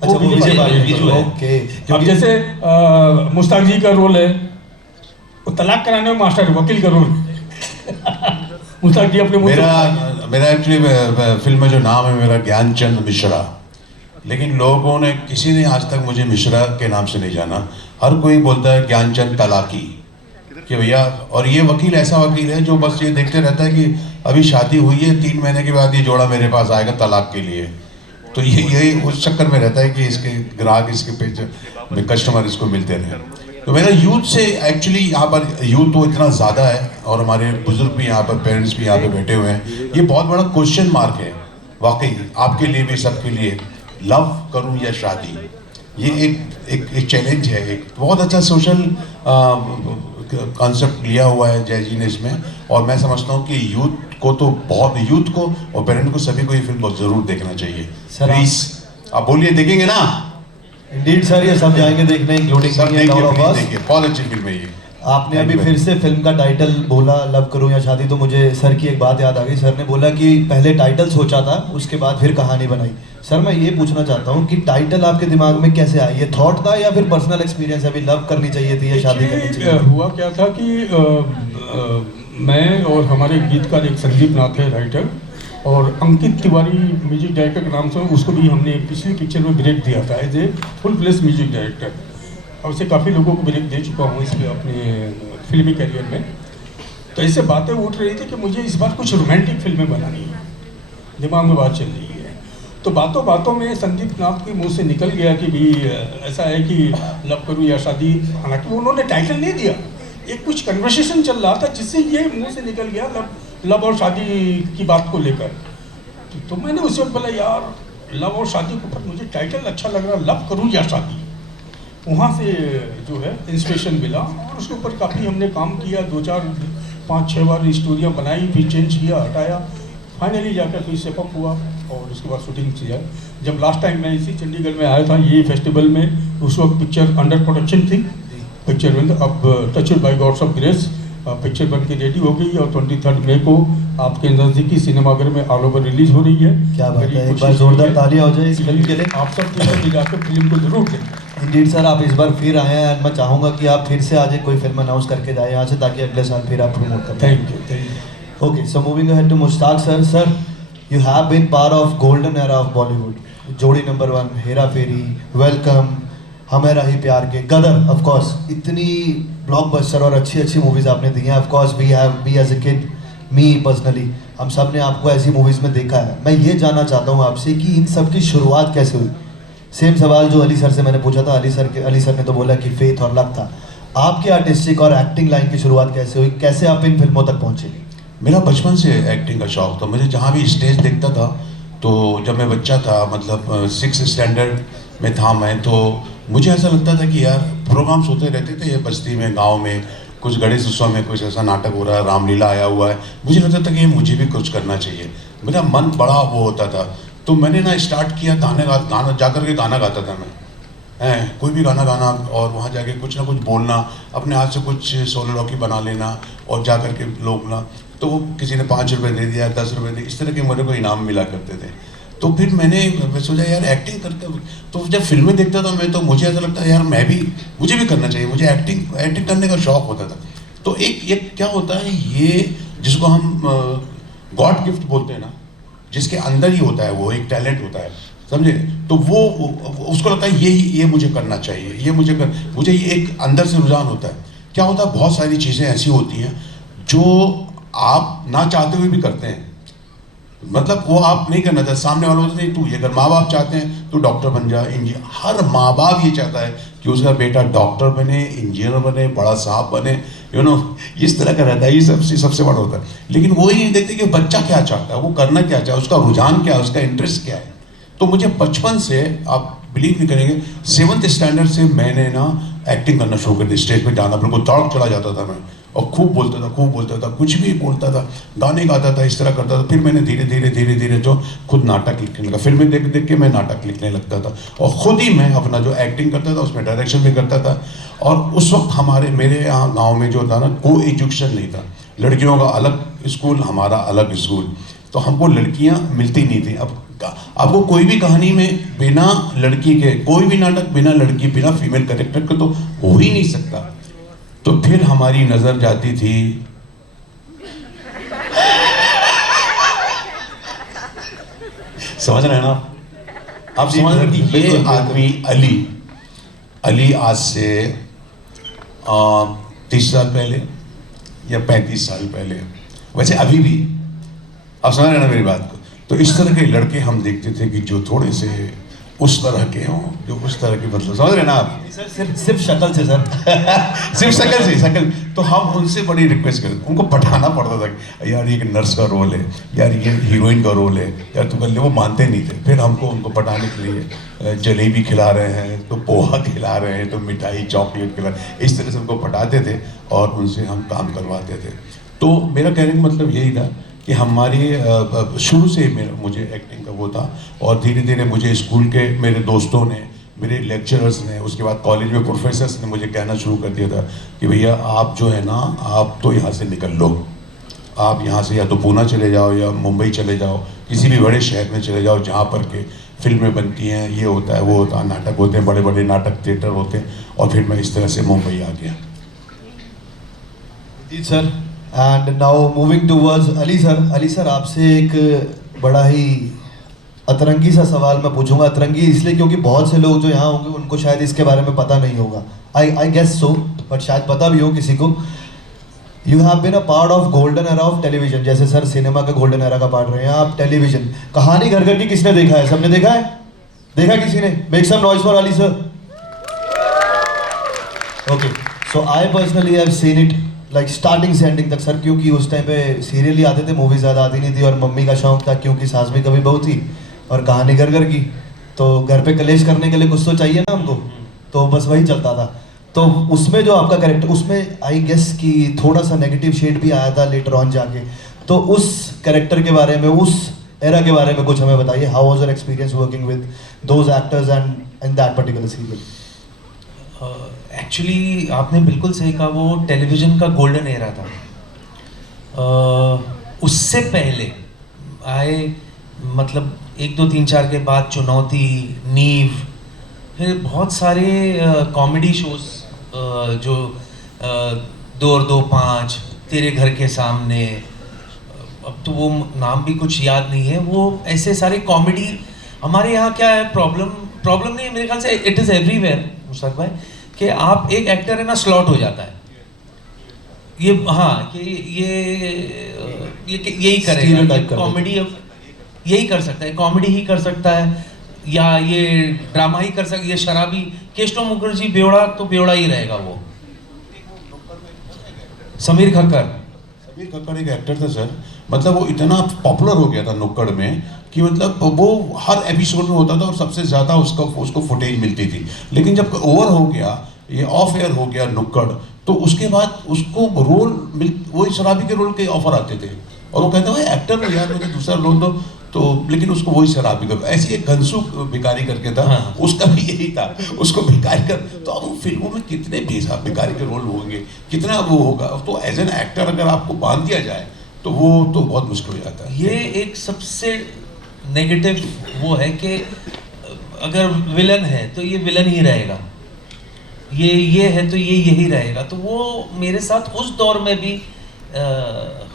अच्छा वो विजय विजू है। ओके। अब जैसे मुश्ताक जी का रोल है, वो तलाक कराने में मास्टर वकील का रोल मुश्ताक जी अपने मुंह से- मेरा एक्चुअली फिल्म में जो नाम है मेरा ज्ञानचंद मिश्रा, लेकिन लोगों ने, किसी ने आज तक मुझे मिश्रा के नाम से नहीं जाना। हर कोई बोलता है ज्ञानचंद तलाकी, कि भैया, और ये वकील ऐसा वकील है जो बस ये देखते रहता है कि अभी शादी हुई है, 3 महीने के बाद ये जोड़ा मेरे पास आएगा तलाक के लिए। तो ये उस चक्कर में रहता है कि इसके ग्राहक, इसके पेज कस्टमर इसको मिलते रहे। तो मेरा यूथ से एक्चुअली यहाँ पर यूथ तो इतना ज़्यादा है, और हमारे बुजुर्ग भी यहाँ पर, पेरेंट्स भी यहाँ पे बैठे हुए हैं। ये बहुत बड़ा क्वेश्चन मार्क है वाकई, आपके लिए भी, सबके लिए। लव करूँ या शादी, ये एक चैलेंज है। एक बहुत अच्छा सोशल कॉन्सेप्ट लिया हुआ है जय जी ने इसमें, और मैं समझता हूँ कि यूथ को तो बहुत, यूथ को और पेरेंट को, सभी को ये फिल्म बहुत ज़रूर देखना चाहिए। सर, प्लीज आप बोलिए, देखेंगे ना? Indeed sir, ये सब जाएंगे देखने, इंक्लूडिंग सब देखिए, प्लीज देखिए, बहुत अच्छी फिल्म है ये। आपने अभी फिर से फिल्म का टाइटल बोला, लव करूं या शादी, तो मुझे सर की एक बात याद आ गई। सर ने बोला कि पहले टाइटल सोचा था, उसके बाद फिर कहानी बनाई। सर मैं ये पूछना चाहता हूँ कि टाइटल आपके दिमाग में कैसे आया? ये थॉट था या फिर पर्सनल एक्सपीरियंस, अभी लव करनी चाहिए थी या शादी करनी चाहिए थी? हुआ क्या था कि मैं और हमारे गीतकार एक संदीप नाथ है राइटर, और अंकित तिवारी म्यूजिक डायरेक्टर के नाम से, उसको भी हमने पिछली पिक्चर में ब्रेक दिया था as a full fledged music director. और उसे काफ़ी लोगों को ब्रेक दे चुका हूँ इसके अपने फिल्मी करियर में। कैसे बातें उठ रही थी कि मुझे इस बार कुछ रोमांटिक फिल्में बनानी है, दिमाग में बात चल रही है। तो बातों बातों में संदीप नाथ के मुंह से निकल गया कि भी ऐसा है कि लव करूँ या शादी, हालांकि उन्होंने टाइटल नहीं दिया, एक कुछ कन्वर्सेशन चल रहा था जिससे ये मुंह से निकल गया लव और शादी की बात को लेकर। तो मैंने उस वक्त बोला यार लव और शादी के ऊपर मुझे टाइटल अच्छा लग रहा, लव करूँ या शादी। वहाँ से जो है इंस्पिरेशन मिला और उसके ऊपर काफ़ी हमने काम किया, 2-4-5-6 बार स्टोरियाँ बनाई, फिर चेंज किया, हटाया, फाइनली जाकर फिर सेपअप हुआ और उसके बाद शूटिंग किया। जब लास्ट टाइम मैं इसी चंडीगढ़ में आया था ये फेस्टिवल में, उस वक्त पिक्चर अंडर प्रोडक्शन थी, पिक्चर में अब touch by God's of grace picture बन के रेडी हो गई और 23 मई को आपके नज़दीकी सिनेमाघर में ऑल ओवर रिलीज हो रही है। क्या बात है, एक बार जोरदार तालियां हो जाए इस फिल्म के लिए। आप सब भी जाकर फिल्म को जरूर देखें। इंडीड सर, आप इस बार फिर आए हैं, मैं चाहूँगा कि आप फिर से आज कोई फिल्म अनाउंस करके जाए यहाँ से, ताकि अगले साल फिर आप प्रमोट करें। Thank you. Okay, so moving ahead to Mushtaq sir. Sir, you have been part of golden era of Bollywood. जोड़ी नंबर 1, हेरा फेरी, वेलकम, हमें रही प्यार के, गदर, of course, इतनी ब्लॉकबस्टर और अच्छी अच्छी मूवीज आपने दी हैं। Of course, we as a kid, me personally, हम सब ने आपको ऐसी मूवीज में देखा है। मैं ये जानना चाहता हूँ आपसे कि इन सब की शुरुआत कैसे हुई। सेम सवाल जो अली सर से मैंने पूछा था, अली सर ने तो बोला कि फेथ और लक था। आपके आर्टिस्टिक और एक्टिंग लाइन की शुरुआत कैसे हुई, कैसे आप इन फिल्मों तक पहुँचे? मेरा बचपन से एक्टिंग का शौक था। मुझे जहाँ भी स्टेज देखता था, तो जब मैं बच्चा था, मतलब 6th स्टैंडर्ड में था मैं, तो मुझे ऐसा लगता था कि यार प्रोग्राम्स होते रहते थे बस्ती में, गांव में, कुछ गणेश उत्सव में कुछ ऐसा नाटक हो रहा है, रामलीला आया हुआ है, मुझे लगता था कि मुझे भी कुछ करना चाहिए। मेरा मन बड़ा वो होता था। तो मैंने ना स्टार्ट किया गाना जाकर के गाना गाता था मैं, कोई भी गाना गाना और वहाँ जाके कुछ ना कुछ बोलना, अपने हाथ से कुछ सोलो लॉकी बना लेना और जा कर के लोग ना, तो वो किसी ने 5 रुपये दे दिया, 10 रुपये दे, इस तरह के मेरे को इनाम मिला करते थे। तो फिर मैंने सोचा यार एक्टिंग करके, तो जब फिल्में देखता था मैं, तो मुझे ऐसा लगता है यार मुझे भी करना चाहिए, मुझे एक्टिंग करने का शौक होता था। तो एक क्या होता है, ये जिसको हम गॉड गिफ्ट बोलते हैं ना, जिसके अंदर ही होता है, वो एक टैलेंट होता है, समझे? तो वो उसको लगता है ये मुझे करना चाहिए, मुझे ये एक अंदर से रुझान होता है। क्या होता है, बहुत सारी चीज़ें ऐसी होती हैं जो आप ना चाहते हुए भी करते हैं, मतलब वो आप नहीं करना चाहते, सामने वालों से नहीं, तू ये अगर माँ बाप चाहते हैं तो डॉक्टर बन जा, इंजीनियर, हर माँ बाप ये चाहता है कि उसका बेटा डॉक्टर बने, इंजीनियर बने, बड़ा साहब बने, इस तरह का रहता है, ये सबसे बड़ा होता है। लेकिन वो ही नहीं देखते कि बच्चा क्या चाहता है, वो करना क्या चाहता है, उसका रुझान क्या है, उसका इंटरेस्ट क्या है। तो मुझे बचपन से, आप बिलीव नहीं करेंगे, 7th स्टैंडर्ड से मैंने ना एक्टिंग करना शुरू कर दी। स्टेज पे जाना, बिल्कुल तड़क चला जाता था मैं, और खूब बोलता था, कुछ भी बोलता था, गाने गाता था, इस तरह करता था। फिर मैंने धीरे धीरे जो खुद नाटक लिखने लगा, फिल्में देख देख के मैं नाटक लिखने लगता था, और खुद ही मैं अपना जो एक्टिंग करता था उसमें डायरेक्शन भी करता था। और उस वक्त मेरे यहाँ गाँव में जो था ना, को एजुकेशन नहीं था, लड़कियों का अलग स्कूल, हमारा अलग स्कूल, तो हमको लड़कियाँ मिलती नहीं थी। अब आपको कोई भी कहानी में बिना लड़की के, कोई भी नाटक बिना लड़की, बिना फीमेल कैरेक्टर के तो हो ही नहीं सकता। तो फिर हमारी नजर जाती थी समझ रहे हैं ना आप समझ रहे हैं कि ये आदमी अली आज से 30 साल पहले या 35 साल पहले, वैसे अभी भी आप समझ रहे हैं ना मेरी बात को। तो इस तरह के लड़के हम देखते थे कि जो थोड़े से उस तरह के हों, जो उस तरह की, मतलब समझ रहे ना आप? सिर्फ शक्ल से सर सिर्फ शक्ल। तो हम उनसे बड़ी रिक्वेस्ट करते, उनको पढ़ाना पड़ता था कि यार ये एक नर्स का रोल है, यार ये हीरोइन का रोल है, यार तू कर ले। वो मानते नहीं थे। फिर हमको उनको पढ़ाने के लिए जलेबी खिला रहे हैं, तो पोहा खिला रहे हैं, तो मिठाई चॉकलेट खिला, इस तरह से उनको पढ़ाते थे और उनसे हम काम करवाते थे। तो मेरा कहने का मतलब यही था कि हमारी शुरू से मुझे एक्टिंग का वो था, और धीरे धीरे मुझे स्कूल के मेरे दोस्तों ने, मेरे लेक्चरर्स ने, उसके बाद कॉलेज में प्रोफेसर्स ने मुझे कहना शुरू कर दिया था कि भैया आप जो है ना, आप तो यहाँ से निकल लो, आप यहाँ से या तो पूना चले जाओ या मुंबई चले जाओ, किसी भी बड़े शहर में चले जाओ जहाँ पर के फिल्में बनती हैं, ये होता है, वो होता है, नाटक होते हैं, बड़े बड़े नाटक थिएटर होते हैं। और फिर मैं इस तरह से मुंबई आ गया। जी sir. And now moving towards Ali sir, आपसे एक बड़ा ही अतरंगी सा सवाल मैं पूछूंगा। अतरंगी इसलिए क्योंकि बहुत से लोग जो यहाँ होंगे उनको शायद इसके बारे में पता नहीं होगा, आई गेस सो, बट शायद पता भी हो किसी को। You have been a part of golden era of television, जैसे सर सिनेमा का गोल्डन एरा का पार्ट रहे हैं आप, टेलीविजन कहानी घर घर की किसने देखा है? सबने देखा है? देखा किसी ने? Make some noise for Ali sir. Okay, so I personally have seen it like starting से एंडिंग तक सर, क्योंकि उस टाइम पे सीरियल ही आते थे, मूवी ज़्यादा आती नहीं थी, और मम्मी का शौक था क्योंकि सास भी कभी बहू थी और कहानी घर घर की, तो घर पे कलेश करने के लिए कुछ तो चाहिए ना हमको, तो बस वही चलता था. तो उसमें जो आपका कैरेक्टर, उसमें आई गेस कि थोड़ा सा नेगेटिव शेड भी आया था लेटर ऑन जाके, तो उस कैरेक्टर के बारे में, उस एरा के बारे में कुछ हमें बताइए. How was your experience working with those actors and in that particular serial? Actually आपने बिल्कुल सही कहा, वो टेलीविज़न का गोल्डन एरा था. उससे पहले आए, मतलब 1 2 3 4 के बाद चुनौती, नींव, फिर बहुत सारे कॉमेडी शोज़ जो 2 और 2 5, तेरे घर के सामने, अब तो वो नाम भी कुछ याद नहीं है, वो ऐसे सारे कॉमेडी. हमारे यहाँ क्या है, प्रॉब्लम नहीं है मेरे ख्याल से, इट इज़ एवरीवेयर मुश्ताक भाई, कि आप एक एक्टर है ना, स्लॉट हो जाता है ये, हाँ, कि ये यही करेगा कॉमेडी, यही कर सकता है, कॉमेडी ही कर सकता है, या ये ड्रामा ही कर सकता है, ये शराबी केशव मुखर्जी बेवड़ा तो बेवड़ा ही रहेगा वो. समीर खक्कर एक एक्टर था सर, मतलब वो इतना पॉपुलर हो गया था नुक्कड़ में कि मतलब वो हर एपिसोड में होता था और सबसे ज़्यादा उसको फुटेज मिलती थी. लेकिन जब ओवर हो गया, ये ऑफ एयर हो गया नुक्कड़, तो उसके बाद उसको रोल वही शराबी के रोल के ऑफर आते थे, और वो कहता भाई एक्टर हो यार, मुझे दूसरा रोल दो, तो लेकिन उसको वही शराबी कर. ऐसी एक घनसु भिखारी करके था, हाँ. उसका भी यही था, उसको भिखारी कर. तो अब फिल्मों में कितने बेसाब भिखारी के रोल होंगे, कितना वो होगा, तो एज एन एक्टर अगर आपको बांध दिया जाए तो वो तो बहुत मुश्किल हो जाता है. ये एक सबसे नेगेटिव वो है कि अगर विलन है तो ये विलन ही रहेगा, ये है तो ये यही रहेगा. तो वो मेरे साथ उस दौर में भी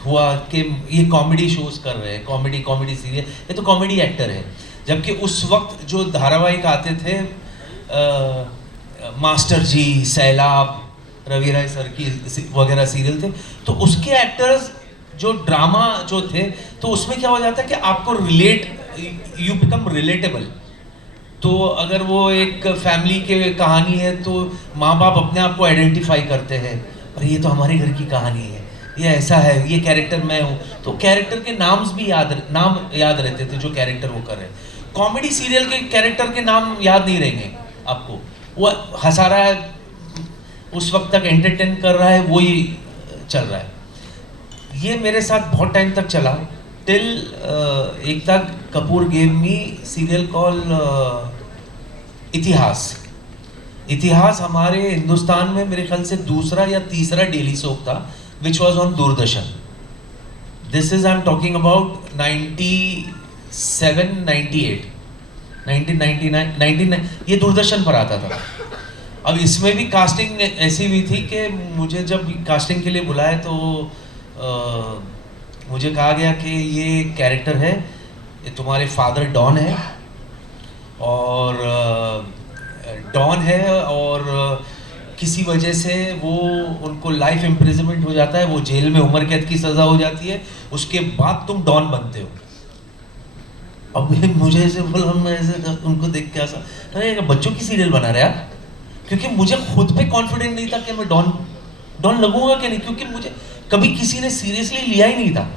हुआ कि ये कॉमेडी शोज कर रहे हैं, कॉमेडी सीरियल, ये तो कॉमेडी एक्टर है. जबकि उस वक्त जो धारावाहिक आते थे, मास्टर जी, सैलाब, रवि राय सर की वगैरह सीरियल थे, तो उसके एक्टर्स जो ड्रामा जो थे, तो उसमें क्या हो जाता है कि आपको यू बिकम रिलेटेबल. तो अगर वो एक फैमिली के कहानी है तो माँ बाप अपने आप को आइडेंटिफाई करते हैं, और ये तो हमारे घर की कहानी है, ये ऐसा है, ये कैरेक्टर मैं हूँ, तो कैरेक्टर के नाम याद रहते थे जो कैरेक्टर वो कर रहे हैं. कॉमेडी सीरियल के कैरेक्टर के नाम याद नहीं रहेंगे आपको, वो हंसा रहा है, उस वक्त तक एंटरटेन कर रहा है, वो ही चल रहा है. ये मेरे साथ बहुत टाइम तक चला, till Ekta Kapoor gave me serial call Itihaas हमारे हिंदुस्तान में मेरे ख्याल से दूसरा या तीसरा डेली सोप था, which was on Doordarshan. This is I'm talking about 97, 98, 1999, 99, ये दूरदर्शन पर आता था. अब इसमें भी कास्टिंग ऐसी हुई थी कि मुझे जब कास्टिंग के लिए बुलाए तो मुझे कहा गया कि ये कैरेक्टर है, ये तुम्हारे फादर डॉन है, और किसी वजह से वो उनको लाइफ इम्प्रिजनमेंट हो जाता है, वो जेल में उम्र कैद की सज़ा हो जाती है, उसके बाद तुम डॉन बनते हो. अब मुझे ऐसे बोला, मैं ऐसे उनको देख के ऐसा, अरे बच्चों की सीरियल बना रहे यार, क्योंकि मुझे खुद पे कॉन्फिडेंट नहीं था कि मैं डॉन लगूंगा कि नहीं, क्योंकि मुझे कभी किसी ने सीरियसली लिया ही नहीं था,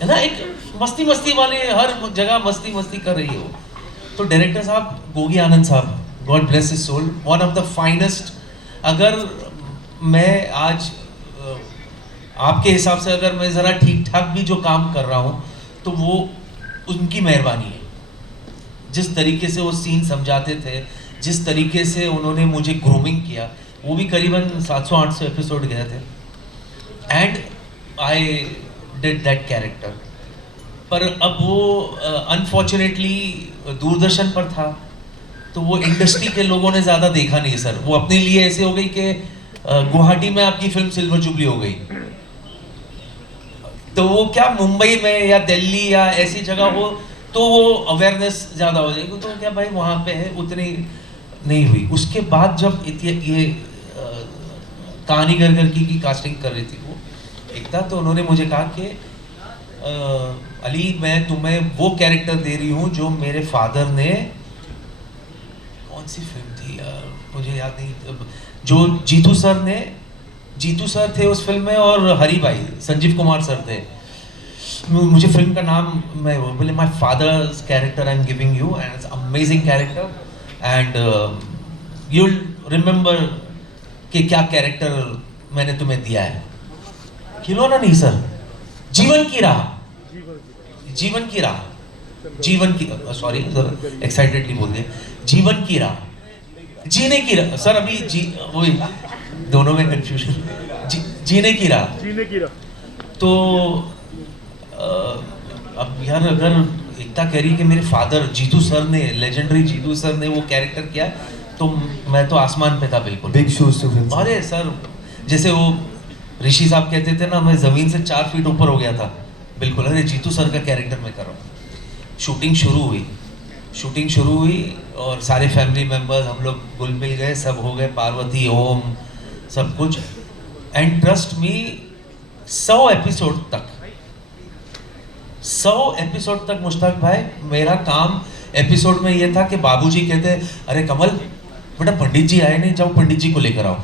है ना. एक मस्ती वाले हर जगह मस्ती कर रही हो. तो डायरेक्टर साहब गोगी आनंद साहब, God bless his soul, one of the finest. अगर मैं आज आपके हिसाब से अगर मैं ज़रा ठीक ठाक भी जो काम कर रहा हूँ तो वो उनकी मेहरबानी है. जिस तरीके से वो सीन समझाते थे, जिस तरीके से उन्होंने मुझे ग्रूमिंग किया, वो भी करीबन 700-800 एपिसोड गए थे, and I did that character. पर अब वो अनफॉर्चुनेटली दूरदर्शन पर था, तो वो इंडस्ट्री के लोगों ने ज़्यादा देखा नहीं सर. वो अपने लिए ऐसे हो गई कि गुवाहाटी में आपकी फिल्म सिल्वर जुबली हो गई, तो वो क्या मुंबई में या दिल्ली या ऐसी जगह हो तो वो अवेयरनेस ज़्यादा हो जाएगी, तो क्या भाई वहाँ पे है, उतनी नहीं हुई. उसके बाद जब ये कहानी घर घर की कास्टिंग कर रही थी वो, एकता, तो उन्होंने मुझे कहा कि अली मैं तुम्हें वो कैरेक्टर दे रही हूँ जो मेरे फादर ने, कौन सी फिल्म थी यार मुझे याद नहीं, जो जीतू सर थे उस फिल्म में और हरी भाई संजीव कुमार सर थे, मुझे फिल्म का नाम, मैं बोले my father's character I am giving you and it's amazing character and you will remember कि क्या कैरेक्टर मैंने तुम्हें दिया है। खिलौना नहीं सर, जीवन की राह, सॉरी एक्साइटेडली बोल दिया, जीवन की राह, जीने की राह सर, अभी वही दोनों में कंफ्यूजन, जीने की राह। तो अब यार अगर एकता कह रही कि मेरे फादर जीतू सर ने, लेजेंडरी जीतू सर ने वो कैरेक्टर किया, तो मैं तो आसमान पे था बिल्कुल। Big shoes to fill. अरे सर जैसे वो ऋषि साहब कहते थे ना, मैं जमीन से 4 फीट ऊपर हो गया था बिल्कुल। अरे जीतू सर का कैरेक्टर मैं कर रहा हूँ। शूटिंग शुरू हुई और सारे फैमिली मेम्बर्स हम लोग घुल मिल गए, सब हो गए, पार्वती ओम सब कुछ, एंड ट्रस्ट मी 100 एपिसोड तक मुश्ताक भाई मेरा काम एपिसोड में ये था कि बाबूजी कहते अरे कमल बेटा पंडित जी आए नहीं, जाओ पंडित जी को लेकर आओ।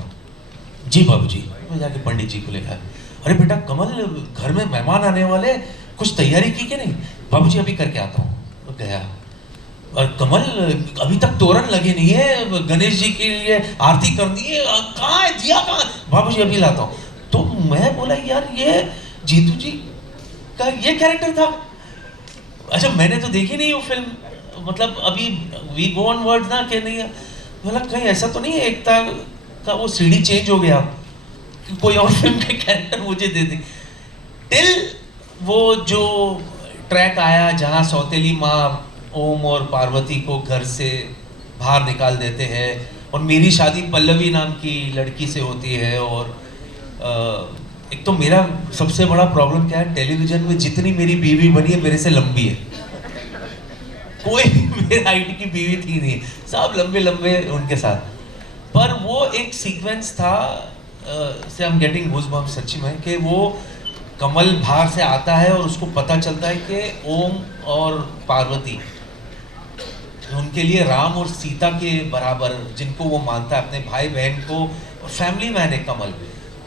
जी बाबूजी, मैं जाके पंडित जी को लेकर आया। अरे बेटा कमल घर में मेहमान आने वाले, कुछ तैयारी की कि नहीं? बाबूजी अभी करके आता हूँ। गया और कमल अभी तक तोरण लगे नहीं है, गणेश जी के लिए आरती करनी है, कहाँ है दिया कहाँ? बाबूजी अभी लाता हूँ। तो मैं बोला यार ये जीतू जी का ये कैरेक्टर था। अच्छा मैंने तो देखी नहीं वो फिल्म, मतलब अभी वी गो ऑन वर्ड ना कि नहीं, बोला कहीं ऐसा तो नहीं है एकता का वो सीडी चेंज हो गया, कोई और फिल्म के कैरेक्टर मुझे दे दी। टिल वो जो ट्रैक आया जहाँ सौतेली माँ ओम और पार्वती को घर से बाहर निकाल देते हैं और मेरी शादी पल्लवी नाम की लड़की से होती है। और एक तो मेरा सबसे बड़ा प्रॉब्लम क्या है, टेलीविजन में जितनी मेरी बीवी बनी है मेरे से लंबी है, कोई मेरे हाइट की बीवी थी नहीं, सब लंबे लंबे उनके साथ। पर वो एक सीक्वेंस था से आई एम गेटिंग गूज़बम्प्स सच्ची में, कि वो कमल बाहर से आता है और उसको पता चलता है कि ओम और पार्वती उनके लिए राम और सीता के बराबर, जिनको वो मानता है अपने भाई बहन को, फैमिली मैन है कमल,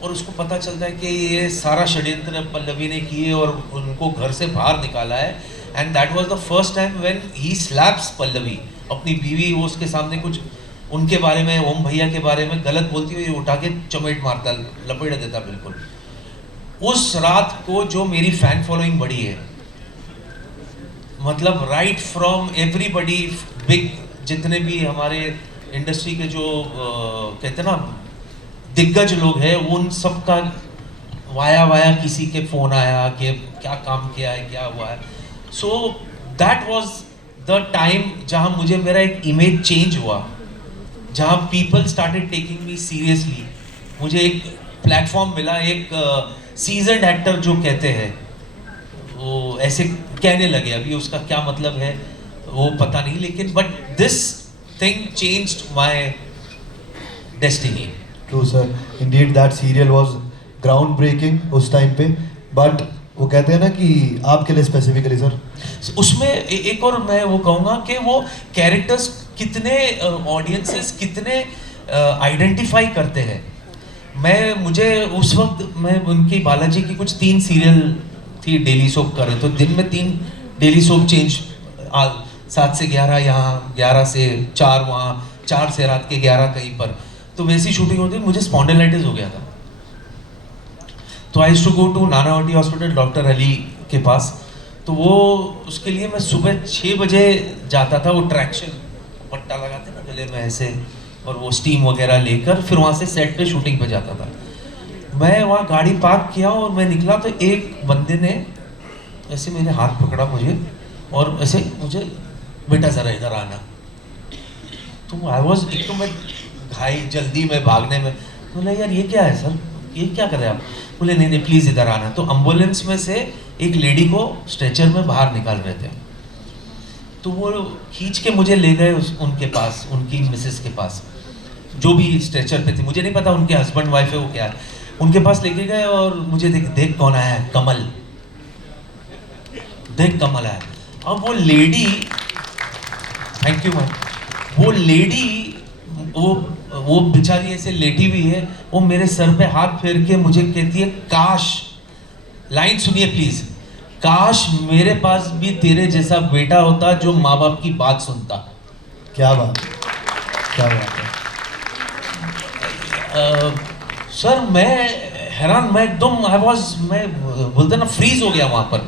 और उसको पता चलता है कि ये सारा षड्यंत्र पल्लवी ने किए और उनको घर से बाहर निकाला है। And that was the first time when he slaps Pallavi, अपनी बीवी, वो उसके सामने कुछ उनके बारे में, ओम भैया के बारे में गलत बोलती हुई उठा के चमेट मारता, लपेट देता बिल्कुल। उस रात को जो मेरी फैन फॉलोइंग बढ़ी है, मतलब राइट फ्रॉम एवरीबडी बिग, जितने भी हमारे इंडस्ट्री के जो कहते हैं ना दिग्गज लोग हैं, उन सब का वाया किसी के फोन आया कि क्या काम किया है, क्या हुआ है। So that was the time जहाँ मुझे मेरा एक इमेज चेंज हुआ, जहाँ people started taking me seriously. मुझे एक प्लेटफॉर्म मिला, एक सीजन्ड एक्टर जो कहते हैं वो ऐसे कहने लगे, अभी उसका क्या मतलब है वो पता नहीं, लेकिन but this thing changed my destiny. True sir, indeed that serial was ground breaking उस टाइम पे। बट वो कहते हैं ना कि आपके लिए स्पेसिफिकली सर उसमें एक और मैं वो कहूँगा कि वो कैरेक्टर्स कितने ऑडियंसेस कितने आइडेंटिफाई करते हैं। मुझे उस वक्त मैं उनकी बालाजी की कुछ 3 सीरियल थी, डेली सोप कर रहे, तो दिन में 3 डेली सोप चेंज, 7 से 11 यहाँ, 11 से 4 वहाँ, 4 से रात के 11 कहीं पर, तो वैसी शूटिंग होती। मुझे स्पॉन्डिलाइटिस हो गया था, तो I used to go to Nanavati hospital doctor Ali के पास। तो वो उसके लिए मैं सुबह 6 बजे जाता था, वो ट्रैक्शन पट्टा लगाते ना गले में ऐसे, और वो स्टीम वगैरह लेकर फिर वहाँ से सेट पे शूटिंग पे जाता था। मैं वहाँ गाड़ी पार्क किया और मैं निकला तो एक बंदे ने ऐसे मेरे हाथ पकड़ा मुझे और ऐसे मुझे, बेटा ज़रा इधर आना। तो आई वॉज, एक तो मैं घाई जल्दी में भागने में, बोला यार ये क्या है सर, ये क्या कर रहे हैं आप? बोले नहीं प्लीज़ इधर आना। तो एम्बुलेंस में से एक लेडी को स्ट्रेचर में बाहर निकाल रहे थे, तो वो खींच के मुझे ले गए उनके पास, उनकी मिसेस के पास, जो भी स्ट्रेचर पे थी। मुझे नहीं पता उनके हस्बैंड वाइफ है वो क्या है। उनके पास लेके गए और मुझे देख कौन आया है, कमल, देख कमल आया। अब वो लेडी, थैंक यू मैम, वो लेडी वो बेचारी ऐसे लेटी हुई है, वो मेरे सर पे हाथ फेर के मुझे कहती है, काश, लाइन सुनिए प्लीज, काश मेरे पास भी तेरे जैसा बेटा होता जो माँ बाप की बात सुनता। क्या बात, क्या बात है। सर मैं हैरान, मैं एकदम मैं बोलते ना फ्रीज हो गया वहां पर।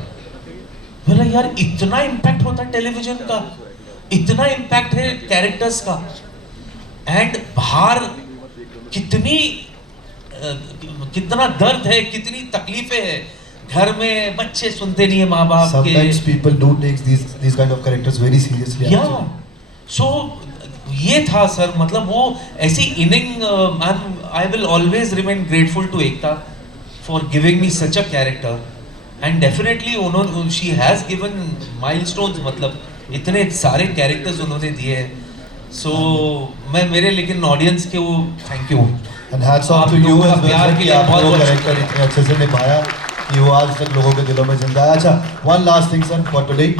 बोला यार इतना इम्पैक्ट होता है टेलीविजन का, इतना इम्पैक्ट है कैरेक्टर्स का, एंड बाहर कितनी कितना दर्द है, कितनी तकलीफें हैं, घर में बच्चे सुनते नहीं है माँ बाप के। Sometimes people do take these kind of characters very seriously. Yeah. So ये था सर, मतलब वो ऐसी inning, I will always remain grateful to Ekta for giving me such a character, and definitely उन्होंने, शी हैज गिवन माइलस्टोन्स, मतलब इतने सारे characters उन्होंने दिए हैं। सो मैं मेरे लेकिन ऑडियंस के वो thank you, And hats off आप to you लोगों का as well, प्यार sir, के कि लिए आपने वो बहुत-बहुत कैरेक्टर शुक्रिया। इतने अच्छे से निभाया कि वो आज तक लोगों के दिलों में जिंदा है। अच्छा, one last thing sir for today,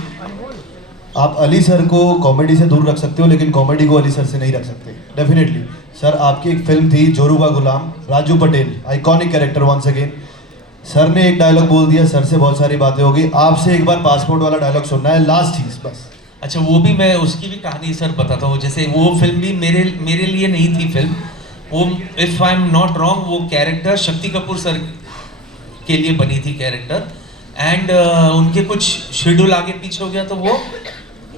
आप अली सर को कॉमेडी से दूर रख सकते हो, लेकिन कॉमेडी को अली सर से नहीं रख सकते डेफिनेटली। सर आपकी एक फिल्म थी जोरूबा गुलाम, Raju Patel, iconic character once again. Sir ने एक डायलॉग बोल दिया, सर से बहुत सारी बातें होगी, आपसे एक बार पासपोर्ट वाला डायलॉग सुनना है, लास्ट चीज बस। अच्छा, वो भी मैं उसकी भी कहानी सर बताता हूँ। जैसे वो फिल्म भी मेरे लिए नहीं थी फिल्म, वो if I am not wrong वो कैरेक्टर शक्ति कपूर सर के लिए बनी थी कैरेक्टर, एंड उनके कुछ शेड्यूल आगे पीछे हो गया तो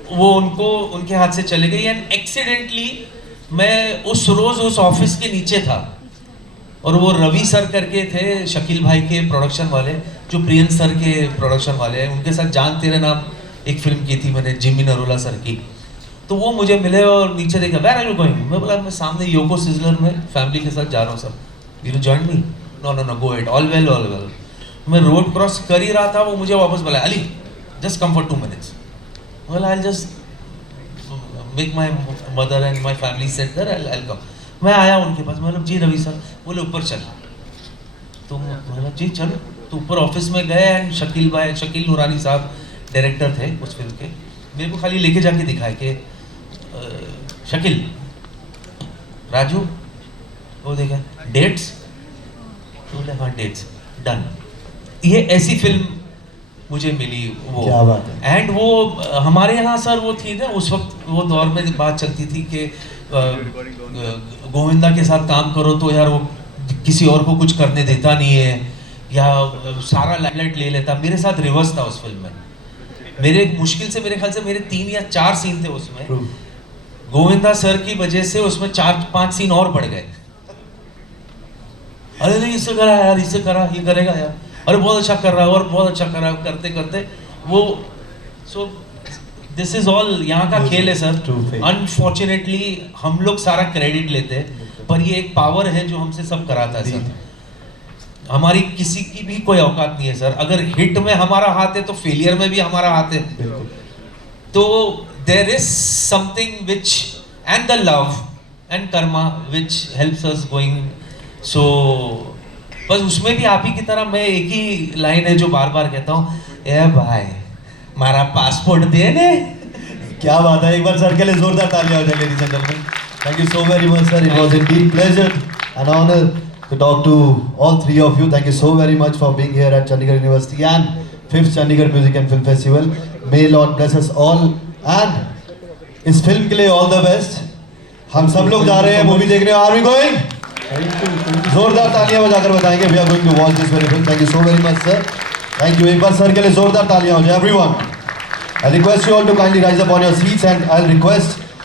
वो उनको उनके हाथ से चले गई, एंड एक्सीडेंटली मैं उस रोज उस ऑफिस के नीचे था, और वो रवि सर करके थे शकील भाई के प्रोडक्शन वाले, जो प्रियंस सर के प्रोडक्शन वाले हैं, उनके साथ जान तेरे नाम एक फिल्म की थी मैंने जिमी नरूला सर की। तो वो मुझे मिले और नीचे देखा, वेयर आर यू गोइंग? मैं बोला मैं सामने योको सिजलर में फैमिली के साथ जा रहा हूँ sir. You join me? No no no, go it, all well all well. मैं रोड क्रॉस कर ही रहा था, वो मुझे वापस बोला, Ali just come for 2 minutes। Well I just make my mother and my family set there, I come. मैं आया उनके पास, मतलब जी रवि सर, बोले ऊपर चल। तो मैं जी चल। तो ऊपर ऑफिस में गए, एंड शकील नूरानी साहब डायरेक्टर थे उस फिल्म के, मेरे को खाली लेके जाके दिखाए कि शकील, राजू, वो देखा डेट्स, तो बोले हाँ डेट्स डन। ये ऐसी फिल्म मुझे मिली वो। क्या बात है। एंड वो हमारे यहाँ सर वो थी ना उस वक्त, वो दौर में बात चलती थी कि गोविंदा के साथ काम करो तो यार वो किसी और को कुछ करने देता नहीं है, या सारा लाइमलाइट ले लेता। मेरे साथ रिवर्स था उस फिल्म में। मेरे मुश्किल से मेरे ख्याल से मेरे 3 या 4 सीन थे उसमें, गोविंदा सर की वजह से उसमें 4-5 सीन और बढ़ गए। अरे नहीं इससे करा यार, इससे करा, ये करेगा यार, अरे बहुत अच्छा कर रहा है, और बहुत अच्छा कर रहा है, करते करते वो। सो दिस इज ऑल यहाँ का खेल है सर। अनफॉर्चुनेटली हम लोग सारा क्रेडिट लेते हैं, पर ये एक पावर है जो हमसे सब कराता है सर। हमारी किसी की भी कोई औकात नहीं है सर। अगर हिट में हमारा हाथ है तो फेलियर में भी हमारा हाथ है। तो there is something which, and the love and karma which helps us going. So बस उसमें भी आप ही की तरह मैं एक ही लाइन है जो बार बार कहता हूँ, ए भाई मारा पासपोर्ट दे ने। क्या बात है, एक बार सर के लिए जोरदार तालियां हो जाए ladies and gentleman. Thank you so very much sir, it was indeed pleasure and honour to talk to all 3 of you. Thank you so very much for being here at Chandigarh University and 5th Chandigarh Music and Film Festival. May Lord bless us all and इस film के लिए all the best. हम सब लोग जा रहे हैं movie देखने। Are we going? जोरदार तालियां बजाकर बताएंगे we are going to watch this very film. Thank you so very much sir. Thank you. एक बार सर के लिए जोरदार तालियां हो जाए everyone. I request you all to kindly rise up on your seats and I'll request